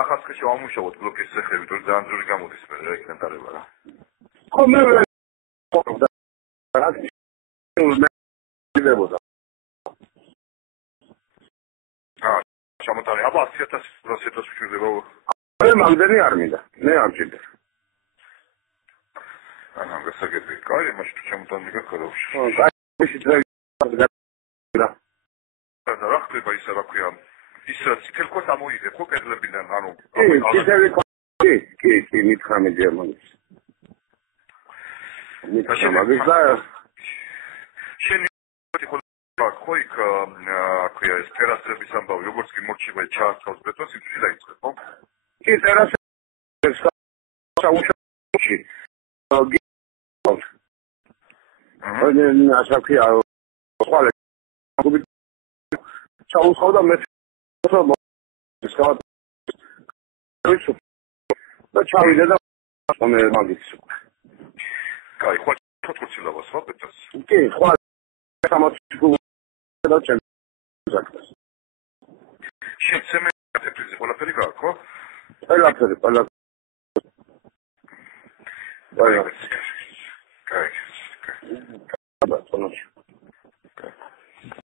ახალციხეში ვამუშავოთ ბლოკის ცეხები, თუ ძალიან ძვირი გამოდის მე რა იქნება დარება რა. ხო მე ვიდებოდა. ჩამოტარე, აბა 100,000 ვჭირდება. მე მაგდენი არ მინდა. მე არ მჭირდა. აჰა, გასაგები. კაი, მაშინ თუ ჩამოტანდი გაქარავში. ხო, კაი, და რა ხდება ისა რა ქვია? ის ციტელ ქოს ამოიღე ხო კედლებიდან ანუ კი მითხრამე გერმანიის მითხრამაგის და შენი ხო იქ ქვია ეს ტერასების ამბავი როგორც კი მორჩება ჩაართავს ბეტონს ის დაიწყე ხო? კი ტერასების საუშოში ასე ქვია ხვალე ჩაუსხავდა მე და ჩავიდა და მე მაგის კაი ხო თოთქოცილებას ხო ბეტონს კი ხო და ჩემს შეცემე ყველაფერი გაქვს ხო? ყველაფერი კაი კაი